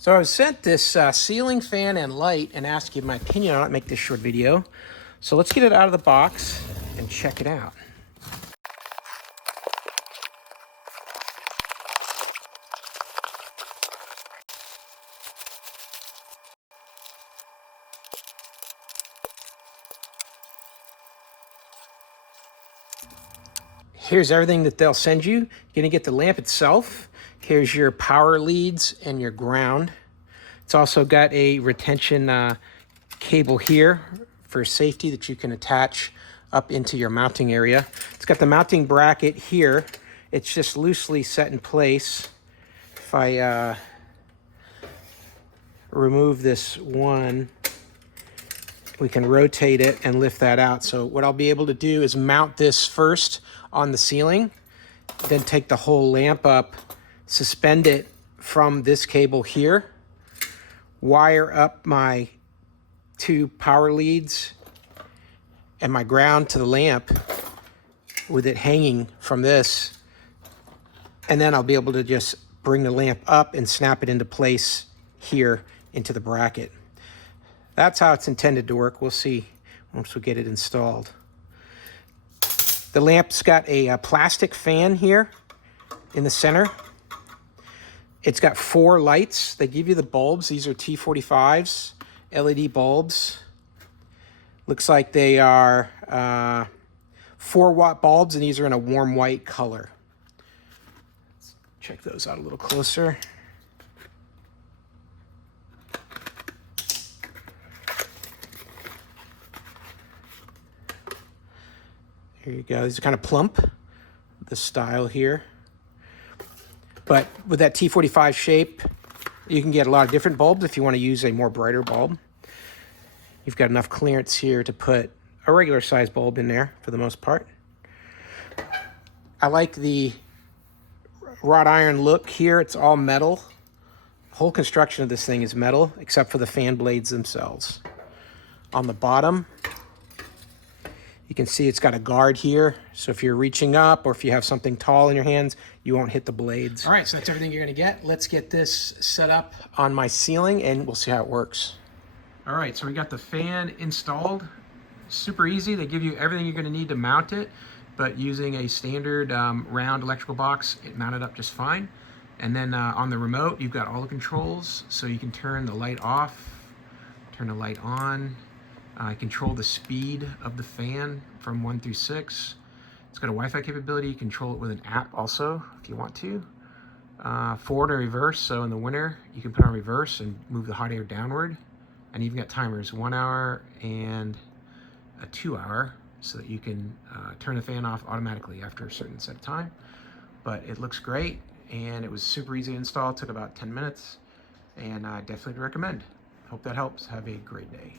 So I was sent this ceiling fan and light and asked you my opinion on it, make this short video. So let's get it out of the box and check it out. Here's everything that they'll send you. You're gonna get the lamp itself. Here's your power leads and your ground. It's also got a retention cable here for safety that you can attach up into your mounting area. It's got the mounting bracket here. It's just loosely set in place. If I remove this one, we can rotate it and lift that out. So what I'll be able to do is mount this first on the ceiling, then take the whole lamp up, suspend it from this cable here, wire up my 2 power leads and my ground to the lamp with it hanging from this. And then I'll be able to just bring the lamp up and snap it into place here into the bracket. That's how it's intended to work. We'll see once we get it installed. The lamp's got a plastic fan here in the center. It's got 4 lights. They give you the bulbs. These are T45s, LED bulbs. Looks like they are 4-watt bulbs, and these are in a warm white color. Let's check those out a little closer. Here you go. These are kind of plump, the style here. But with that T45 shape, you can get a lot of different bulbs if you want to use a more brighter bulb. You've got enough clearance here to put a regular size bulb in there for the most part. I like the wrought iron look here. It's all metal. The whole construction of this thing is metal, except for the fan blades themselves. On the bottom, you can see it's got a guard here. So if you're reaching up or if you have something tall in your hands, you won't hit the blades. All right, so that's everything you're gonna get. Let's get this set up on my ceiling and we'll see how it works. All right, so we got the fan installed. Super easy. They give you everything you're gonna need to mount it, but using a standard round electrical box, it mounted up just fine. And then on the remote, you've got all the controls. So you can turn the light off, turn the light on, control the speed of the fan from 1 through 6. It's got a Wi-Fi capability. You control it with an app also, if you want to. Forward or reverse, so in the winter, you can put on reverse and move the hot air downward. And you've got timers, 1 hour and a 2 hour, so that you can turn the fan off automatically after a certain set of time. But it looks great, and it was super easy to install. It took about 10 minutes, and I definitely recommend. Hope that helps. Have a great day.